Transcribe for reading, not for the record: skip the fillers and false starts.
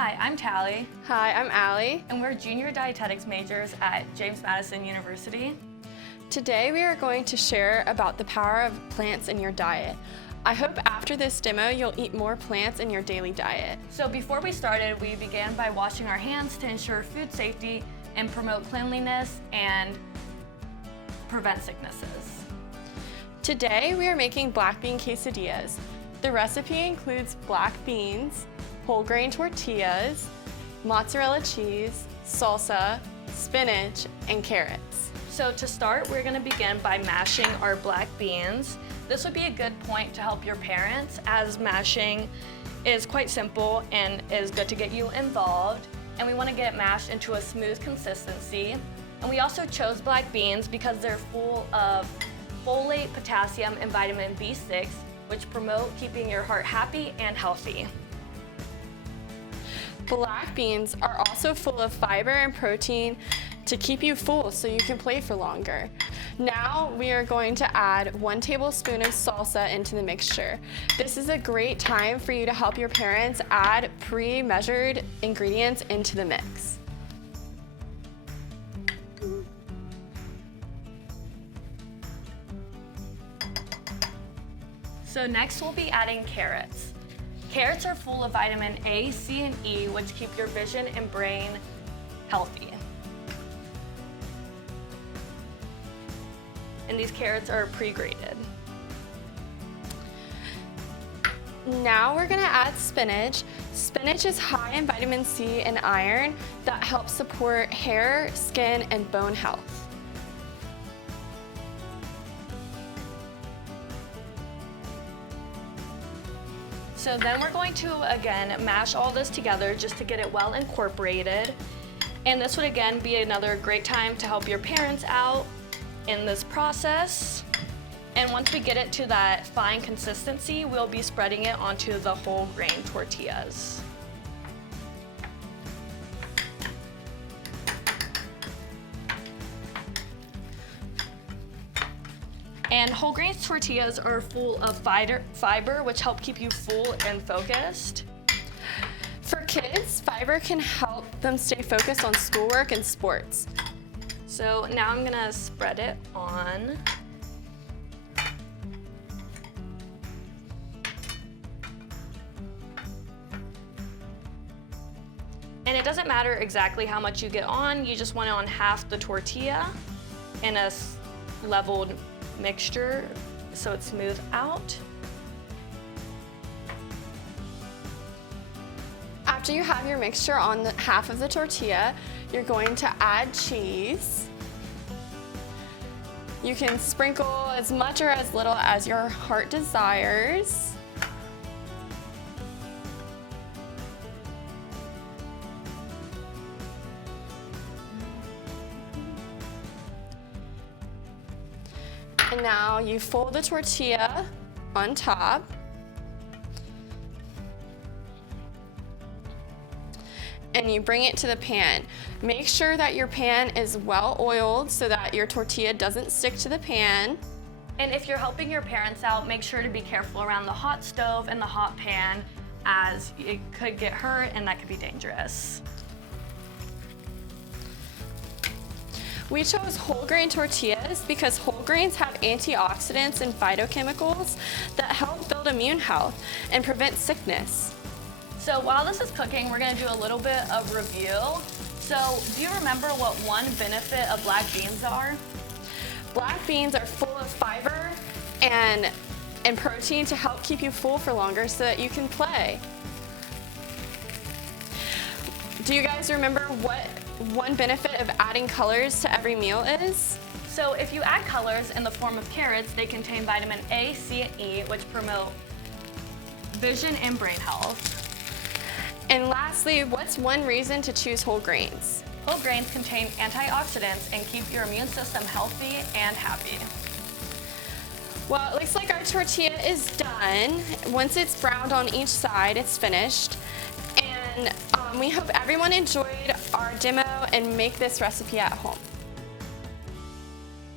Hi, I'm Tally. Hi, I'm Allie. And we're junior dietetics majors at James Madison University. Today we are going to share about the power of plants in your diet. I hope after this demo you'll eat more plants in your daily diet. So before we started, we began by washing our hands to ensure food safety and promote cleanliness and prevent sicknesses. Today we are making black bean quesadillas. The recipe includes black beans, whole grain tortillas, mozzarella cheese, salsa, spinach, and carrots. So to start, we're going to begin by mashing our black beans. This would be a good point to help your parents, as mashing is quite simple and is good to get you involved. And we want to get it mashed into a smooth consistency. And we also chose black beans because they're full of folate, potassium, and vitamin B6, which promote keeping your heart happy and healthy. Black beans are also full of fiber and protein to keep you full so you can play for longer. Now we are going to add 1 tablespoon of salsa into the mixture. This is a great time for you to help your parents add pre-measured ingredients into the mix. So next we'll be adding carrots. Carrots are full of vitamin A, C, and E, which keep your vision and brain healthy. And these carrots are pre-grated. Now we're gonna add spinach. Spinach is high in vitamin C and iron that helps support hair, skin, and bone health. So then we're going to, again, mash all this together just to get it well incorporated. And this would, again, be another great time to help your parents out in this process. And once we get it to that fine consistency, we'll be spreading it onto the whole grain tortillas. And whole grain tortillas are full of fiber, which help keep you full and focused. For kids, fiber can help them stay focused on schoolwork and sports. So now I'm gonna spread it on. And it doesn't matter exactly how much you get on, you just want it on half the tortilla in a leveled mixture so it's smooth out. After you have your mixture on half of the tortilla, you're going to add cheese. You can sprinkle as much or as little as your heart desires. And now you fold the tortilla on top. And you bring it to the pan. Make sure that your pan is well oiled so that your tortilla doesn't stick to the pan. And if you're helping your parents out, make sure to be careful around the hot stove and the hot pan, as it could get hurt and that could be dangerous. We chose whole grain tortillas because whole grains have antioxidants and phytochemicals that help build immune health and prevent sickness. So while this is cooking, we're gonna do a little bit of review. So do you remember what one benefit of black beans are? Black beans are full of fiber and protein to help keep you full for longer so that you can play. Do you guys remember what one benefit of adding colors to every meal is? So if you add colors in the form of carrots, they contain vitamin A, C, and E, which promote vision and brain health. And lastly, what's one reason to choose whole grains? Whole grains contain antioxidants and keep your immune system healthy and happy. Well, it looks like our tortilla is done. Once it's browned on each side, it's finished. And we hope everyone enjoyed our demo and make this recipe at home.